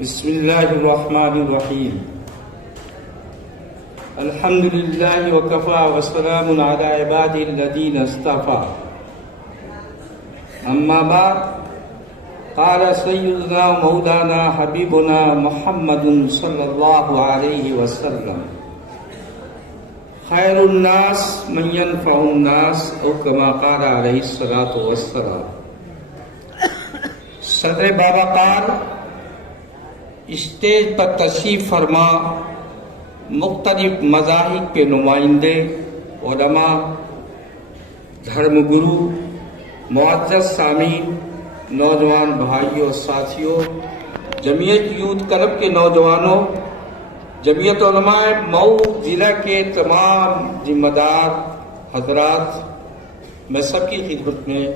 بسم الله الرحمن الرحيم. الحمد لله وكفى وسلام على عباده الذين اصطفى. أما بعد، قال سيدنا مولانا حبيبنا محمد صلى الله عليه وسلم: خير الناس من ينفع الناس، او كما قال عليه الصلاة والسلام. صدر باوقار اسٹیج پر تشریف فرما مختلف مذاہب کے نمائندے، علماء، دھرم گرو، معزز سامعین، نوجوان بھائیوں اور ساتھیوں، جمعیت یوتھ کلب کے نوجوانوں، جمعیت علماء مئو ضلع کے تمام ذمہ دار حضرات، میں سب کی خدمت میں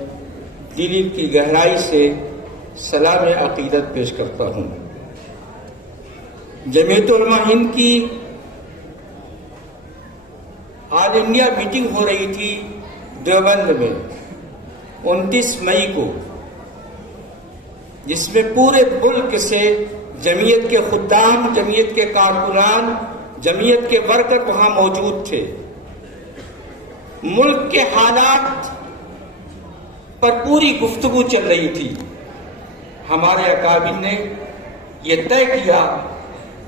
دل کی گہرائی سے سلام عقیدت پیش کرتا ہوں۔ جمعیت علماء ہند کی آل انڈیا میٹنگ ہو رہی تھی دیوبند میں 29 مئی کو، جس میں پورے ملک سے جمعیت کے خدام، جمعیت کے کارکنان، جمعیت کے ورکر وہاں موجود تھے۔ ملک کے حالات پر پوری گفتگو چل رہی تھی۔ ہمارے اکابر نے یہ طے کیا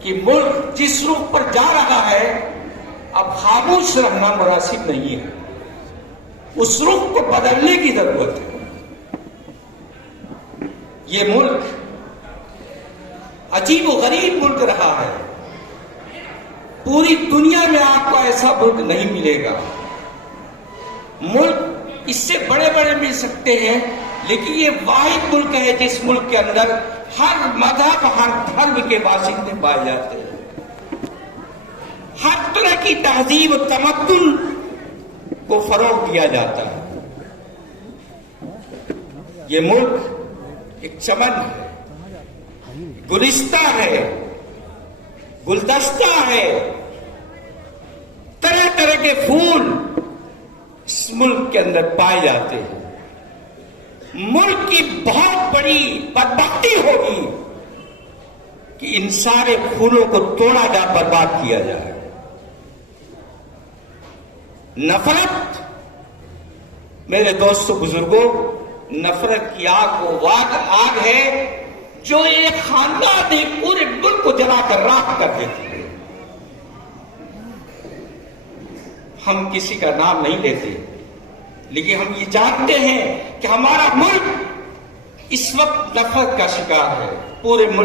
کہ ملک جس رخ پر جا رہا ہے اب خاموش رہنا مناسب نہیں ہے، اس رخ کو بدلنے کی ضرورت ہے۔ یہ ملک عجیب و غریب ملک رہا ہے، پوری دنیا میں آپ کو ایسا ملک نہیں ملے گا۔ ملک اس سے بڑے بڑے مل سکتے ہیں، لیکن یہ واحد ملک ہے جس ملک کے اندر ہر مذہب، ہر دھرم کے باشندے پائے جاتے ہیں، ہر طرح کی تہذیب و تمدن کو فروغ دیا جاتا ہے۔ یہ ملک ایک چمن ہے، گلستہ ہے، گلدستہ ہے، طرح طرح کے پھول اس ملک کے اندر پائے جاتے ہیں۔ ملک کی بہت بڑی بدبختی ہوگی کہ ان سارے پھولوں کو توڑا جا، برباد کیا جائے۔ نفرت، میرے دوستوں بزرگوں، نفرت کی آگ وہ آگ ہے جو ایک خاندان ایک پورے ملک کو جلا کر راکھ کر دیتی ہے۔ ہم کسی کا نام نہیں لیتے، لیکن ہم یہ جانتے ہیں کہ ہمارا ملک اس وقت نفرت کا شکار ہے۔ پورے ملک